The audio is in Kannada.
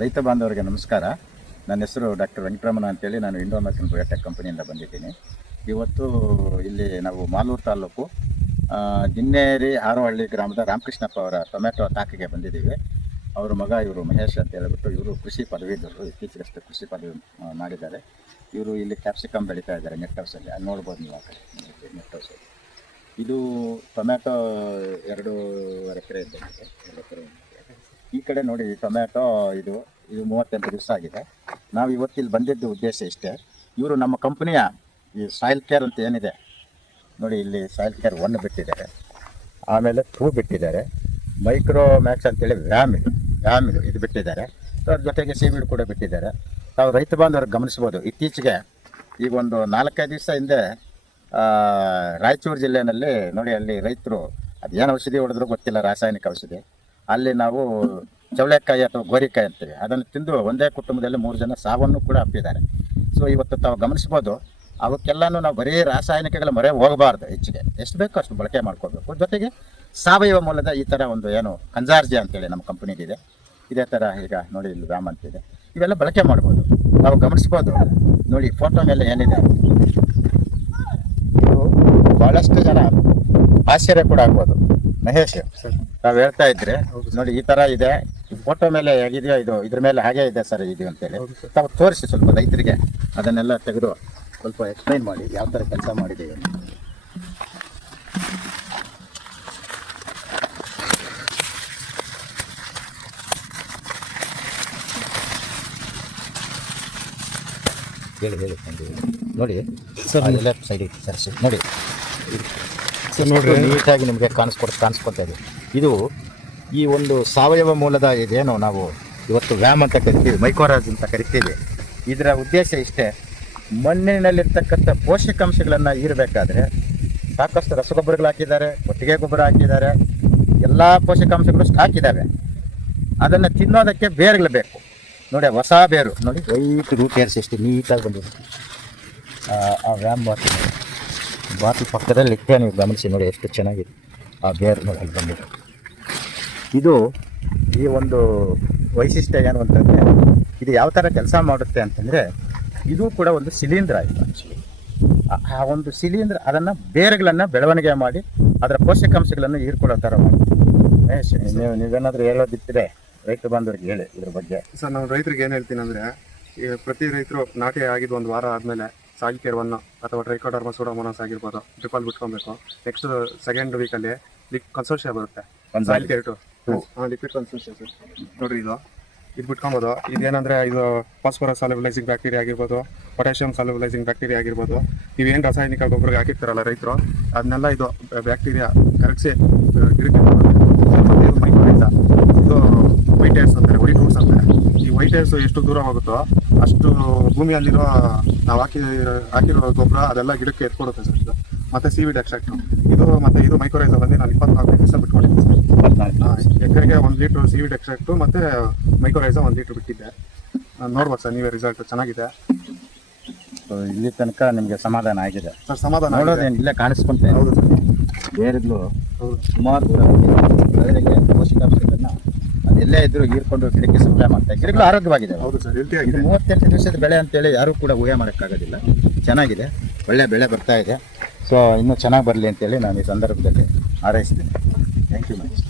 ರೈತ ಬಾಂಧವರಿಗೆ ನಮಸ್ಕಾರ. ನನ್ನ ಹೆಸರು ಡಾಕ್ಟರ್ ವೆಂಕಟರಮಣ ಅಂತೇಳಿ ನಾನು ಇಂಡೋ ಅಮೆರಿಕನ್ ಬಯೋಟೆಕ್ ಕಂಪನಿಯಿಂದ ಬಂದಿದ್ದೀನಿ. ಇವತ್ತು ಇಲ್ಲಿ ನಾವು ಮಾಲೂರು ತಾಲೂಕು ದಿನ್ನೇರಿ ಹಾರೋಹಳ್ಳಿ ಗ್ರಾಮದ ರಾಮಕೃಷ್ಣಪ್ಪ ಅವರ ಟೊಮೆಟೊ ತಾಕಿಗೆ ಬಂದಿದ್ದೀವಿ. ಅವರ ಮಗ ಇವರು ಮಹೇಶ್ ಅಂತ ಹೇಳ್ಬಿಟ್ಟು ಇವರು ಕೃಷಿ ಪದವೀಧರು ಇತ್ತೀಚೆಗಷ್ಟೇ ಕೃಷಿ ಪದವಿ ಮಾಡಿದ್ದಾರೆ. ಇವರು ಇಲ್ಲಿ ಕ್ಯಾಪ್ಸಿಕಮ್ ಬೆಳೀತಾ ಇದ್ದಾರೆ ನೆಟ್ ಹೌಸಲ್ಲಿ ಅಲ್ಲಿ. ನೋಡ್ಬೋದು ನೀವು ಆ ಕಡೆ ನೆಟ್ ಹೌಸಲ್ಲಿ ಇದು ಟೊಮ್ಯಾಟೊ ಎರಡೂವರೆ ಎಕರೆ ಇದ್ದಂತೆ, ಎರಡು ಎಕರೆ ಈ ಕಡೆ ನೋಡಿ ಟೊಮ್ಯಾಟೊ ಇದು ಇದು ಮೂವತ್ತೆಂಟು ದಿವಸ ಆಗಿದೆ. ನಾವು ಇವತ್ತು ಇಲ್ಲಿ ಬಂದಿದ್ದು ಉದ್ದೇಶ ಇಷ್ಟೇ. ಇವರು ನಮ್ಮ ಕಂಪ್ನಿಯ ಈ ಸಾಯಿಲ್ ಕೇರ್ ಅಂತ ಏನಿದೆ, ನೋಡಿ ಇಲ್ಲಿ ಸಾಯಿಲ್ ಕೇರ್ ಒನ್ ಬಿಟ್ಟಿದ್ದಾರೆ. ಆಮೇಲೆ ಟೂ ಬಿಟ್ಟಿದ್ದಾರೆ. ಮೈಕ್ರೋ ಮ್ಯಾಕ್ಸ್ ಅಂತೇಳಿ ವ್ಯಾಮ್ ಇದು ವ್ಯಾಮ್ ಇದು ಇದು ಬಿಟ್ಟಿದ್ದಾರೆ. ಅದ್ರ ಜೊತೆಗೆ ಸೀವೀಡ್ ಕೂಡ ಬಿಟ್ಟಿದ್ದಾರೆ. ತಾವು ರೈತ ಬಾಂಧವರು ಗಮನಿಸ್ಬೋದು ಇತ್ತೀಚೆಗೆ ಈಗ ಒಂದು ನಾಲ್ಕೈದು ದಿವಸ ಹಿಂದೆ ರಾಯಚೂರು ಜಿಲ್ಲೆಯಲ್ಲಿ ನೋಡಿ ಅಲ್ಲಿ ರೈತರು ಅದೇನು ಔಷಧಿ ಹೊಡೆದ್ರು ಗೊತ್ತಿಲ್ಲ, ರಾಸಾಯನಿಕ ಔಷಧಿ. ಅಲ್ಲಿ ನಾವು ಚವಳೆಕಾಯಿ ಅಥವಾ ಗೋರಿಕಾಯಿ ಅಂತೀವಿ. ಅದನ್ನು ತಿಂದು ಒಂದೇ ಕುಟುಂಬದಲ್ಲಿ ಮೂರು ಜನ ಸಾವನ್ನು ಕೂಡ ಅಪ್ಪಿದ್ದಾರೆ. ಸೊ ಇವತ್ತು ತಾವು ಗಮನಿಸ್ಬೋದು ಅವಕ್ಕೆಲ್ಲನೂ ನಾವು ಬರೀ ರಾಸಾಯನಿಕಗಳ ಮೊರೆ ಹೋಗಬಾರ್ದು ಹೆಚ್ಚಿಗೆ. ಎಷ್ಟು ಬೇಕೋ ಅಷ್ಟು ಬಳಕೆ ಮಾಡ್ಕೋಬೇಕು ಜೊತೆಗೆ ಸಾವಯವ ಮೂಲದ ಈ ಥರ ಒಂದು ಏನು ಕಂಜಾರ್ಜಿ ಅಂತೇಳಿ ನಮ್ಮ ಕಂಪ್ನಿಗಿದೆ ಇದೇ. ಥರ ಈಗ ನೋಡಿ ಇಲ್ಲಿ ವ್ಯಾಮ್ ಅಂತಿದೆ ಇವೆಲ್ಲ ಬಳಕೆ ಮಾಡ್ಬೋದು. ನಾವು ಗಮನಿಸ್ಬೋದು ನೋಡಿ, ಫೋಟೋ ಮೇಲೆ ಏನಿದೆ? ಇದು ಭಾಳಷ್ಟು ಜನ ಆಶ್ಚರ್ಯ ಕೂಡ ಆಗ್ಬೋದು. ಮಹೇಶ್ ತಾವು ಹೇಳ್ತಾ ಇದ್ರೆ ನೋಡಿ ಈ ತರ ಇದೆ. ಫೋಟೋ ಮೇಲೆ ಹೇಗಿದೆಯೋ ಇದು ಇದ್ರ ಮೇಲೆ ಹಾಗೆ ಇದೆ ಸರ್ ಇದು ಅಂತೇಳಿ. ತಾವು ತೋರಿಸಿ ಸ್ವಲ್ಪ ರೈತರಿಗೆ ಅದನ್ನೆಲ್ಲ ತೆಗೆದು ಸ್ವಲ್ಪ ಎಕ್ಸ್ಪ್ಲೈನ್ ಮಾಡಿ ಯಾವ ತರ ಕೆಲಸ ಮಾಡಿದ್ದೀವಿ. ಹೇಳಿ ಹೇಳಿ ನೋಡಿ ನೋಡಿ ಸೈಡ್ ಸೈಡಿಗೆ ಸರ್ ನೋಡಿ. ನೋಡ್ರಿ. ನೀಟಾಗಿ ನಿಮಗೆ ಕಾಣಿಸ್ಕೊಡ್ ಕಾಣಿಸ್ಕೊತಾ ಇದೆ. ಇದು ಈ ಒಂದು ಸಾವಯವ ಮೂಲದ ಇದೇನು ನಾವು ಇವತ್ತು ವ್ಯಾಮ್ ಅಂತ ಕರಿತೀವಿ ಮೈಕೋರಾಜ್ ಅಂತ ಕರಿತೀವಿ. ಇದರ ಉದ್ದೇಶ ಇಷ್ಟೇ ಮಣ್ಣಿನಲ್ಲಿರ್ತಕ್ಕಂಥ ಪೋಷಕಾಂಶಗಳನ್ನು ಹೀರಬೇಕಾದ್ರೆ ಸಾಕಷ್ಟು ರಸಗೊಬ್ಬರಗಳು ಹಾಕಿದ್ದಾರೆ ಒಟ್ಟಿಗೆ ಗೊಬ್ಬರ ಹಾಕಿದ್ದಾರೆ ಎಲ್ಲ ಪೋಷಕಾಂಶಗಳು ಸ್ಟಾಕ್ ಇದ್ದಾವೆ ಅದನ್ನು ತಿನ್ನೋದಕ್ಕೆ ಬೇರುಗಳು ಬೇಕು. ನೋಡಿ ಹೊಸ ಬೇರು. ನೋಡಿ ವೈಟ್ ರೂಟ್ ಏರ್ಸಿ ಎಷ್ಟು ನೀಟಾಗಿ ಬಂದಿದೆ. ಆ- ವ್ಯಾಮ್ ಬಾಟಲ್ ಬಾಟಲ್ ಪಕ್ಕದಲ್ಲಿ ಇಟ್ಟೆ ನೀವು ಗಮನಿಸಿ ನೋಡಿ ಎಷ್ಟು ಚೆನ್ನಾಗಿದೆ. ಆ ಬೇರ್ ನೋಡಿ ಅಲ್ಲಿ ಬಂದಿದೆ. ಇದು ಈ ಒಂದು ವೈಶಿಷ್ಟ್ಯ ಏನು ಅಂತಂದರೆ ಇದು ಯಾವ ಥರ ಕೆಲಸ ಮಾಡುತ್ತೆ ಅಂತಂದರೆ ಇದು ಕೂಡ ಒಂದು ಶಿಲೀಂಧ್ರ ಇದು ಆ್ಯಕ್ಚುಲಿ ಆ ಒಂದು ಶಿಲೀಂಧ್ರ ಅದನ್ನು ಬೇರುಗಳನ್ನು ಬೆಳವಣಿಗೆ ಮಾಡಿ ಅದರ ಪೋಷಕಾಂಶಗಳನ್ನು ಹೀರ್ಕೊಳ್ಳೋ ಥರ ಮಾಡಿ ನೀವು ನೀವೇನಾದರೂ ಹೇಳೋದಿದ್ದರೆ ರೈತ ಬಾಂಧವರಿಗೆ ಹೇಳಿ ಇದ್ರ ಬಗ್ಗೆ. ಸರ್ ನಾವು ರೈತರಿಗೆ ಏನು ಹೇಳ್ತೀನಿ ಅಂದರೆ ಈ ಪ್ರತಿ ರೈತರು ನಾಟಿ ಆಗಿದ್ದು ಒಂದು ವಾರ ಆದ್ಮೇಲೆ ಸಾಗಿ ಕೇರ್ ಒನ್ ಅಥವಾ ಟ್ರೈಕೋಡರ್ಮ ಸೂಡೋಮೋನಾಸ್ ಆಗಿರ್ಬೋದು ಟ್ರಿಪಲ್ ಬಿಟ್ಕೊಬೇಕು. ನೆಕ್ಸ್ಟ್ ಸೆಕೆಂಡ್ ವೀಕಲ್ಲಿ ಲಿಕ್ ಕನ್ಸೋರ್ಷಿಯ ಬರುತ್ತೆ. Soil two. ಹಾಂ ಲಿಕ್ವಿಡ್ ಕನ್ಸೋರ್ಷಿಯ ಸರ್. ನೋಡ್ರಿ ಇದು. ಇದು ಬಿಟ್ಕೊಬೋದು. ಇದೇನಂದ್ರೆ ಇದು ಫಾಸ್ಫರಸ್ ಸಾಲಿಬಲೈಸಿಂಗ್ ಬ್ಯಾಕ್ಟೀರಿಯಾ ಆಗಿರ್ಬೋದು ಪೊಟ್ಯಾಷಿಯಂ ಸಾಲಿಬಲೈಸಿಂಗ್ ಬ್ಯಾಕ್ಟೀರಿಯಾ ಆಗಿರ್ಬೋದು. ಇವೇನು ರಾಸಾಯನಿಕ ಗೊಬ್ಬರಕ್ಕೆ ಹಾಕಿರ್ತಾರಲ್ಲ ರೈತರು ಅದನ್ನೆಲ್ಲ ಇದು ಬ್ಯಾಕ್ಟೀರಿಯಾ ಕರಗಿಸಿ ಗಿಡಕ್ಕೆ ಇದು ವೈಟ್ ಏರ್ಸ್ ಅಂತಾರೆ ವೈಟ್ ರೂಟ್ಸ್ ಅಂತಾರೆ. ಈ ವೈಟ್ ಏರ್ಸ್ ಎಷ್ಟು ದೂರ ಹೋಗುತ್ತೋ ಅಷ್ಟು ಭೂಮಿಯಲ್ಲಿರೋ ನಾವು ಹಾಕಿ ಹಾಕಿರೋ ಗೊಬ್ಬರ ಅದೆಲ್ಲ ಗಿಡಕ್ಕೆ ಎತ್ಕೊಡುತ್ತೆ ಸರ್ ಇದು. ಮತ್ತೆ ಸೀವಿಡ್ ಎಕ್ಸ್ಟ್ರಾಕ್ಟ್ ಇದು ಮತ್ತೆ ಇದು ಮೈಕ್ರೋರೈಸ ಬಂದು ನಾನು ಇಪ್ಪತ್ನಾಲ್ಕು ದಿವಸ ಬಿಟ್ಕೊಂಡಿದ್ದೆ ಸರ್. ಎಕರೆಗೆ ಒಂದು ಲೀಟ್ರ್ ಸೀವಿಡ್ ಎಕ್ಸ್ಟ್ರಾಕ್ಟು ಮತ್ತೆ ಮೈಕ್ರೋರೈಸ ಒಂದು ಲೀಟ್ರ್ ಬಿಟ್ಟಿದ್ದೆ. ನೋಡ್ಬೋದು ಸರ್ ನೀವೇ ರಿಸಲ್ಟ್ ಚೆನ್ನಾಗಿದೆ. ಸೊ ಇಲ್ಲಿ ತನಕ ನಿಮಗೆ ಸಮಾಧಾನ ಆಗಿದೆ. ಸರ್ ಸಮಾಧಾನ. ನೋಡೋದೇನು ಇಲ್ಲೇ ಕಾಣಿಸ್ಕೊಂತೇನೆ ಹೌದು ಸರ್. ಬೇರೆದ್ಲು ಸುಮಾರು ಪೋಷಕಾಂಶಗಳನ್ನ ಅದೆಲ್ಲೇ ಇದ್ರು ಹೀರ್ಕೊಂಡು ಗಿಡಕ್ಕೆ ಸಪ್ಲೈ ಮಾಡ್ತಾರೆ ಗಿಡಗಳು ಆರೋಗ್ಯವಾಗಿದೆ. ಹೌದು ಸರ್ ಹೆಲ್ತಿ ಇದು ಆಗಿದೆ. ಮೂವತ್ತೆಂಟು ದಿವಸದ ಬೆಳೆ ಅಂತೇಳಿ ಯಾರೂ ಕೂಡ ಊಹೆ ಮಾಡೋಕ್ಕಾಗೋದಿಲ್ಲ. ಚೆನ್ನಾಗಿದೆ. ಒಳ್ಳೆ ಬೆಳೆ ಬರ್ತಾ ಇದೆ. ಸೊ ಇನ್ನೂ ಚೆನ್ನಾಗಿ ಬರಲಿ ಅಂತೇಳಿ ನಾನು ಈ ಸಂದರ್ಭದಲ್ಲಿ ಹಾರೈಸ್ತೀನಿ ಥ್ಯಾಂಕ್ ಯು ಮಚ್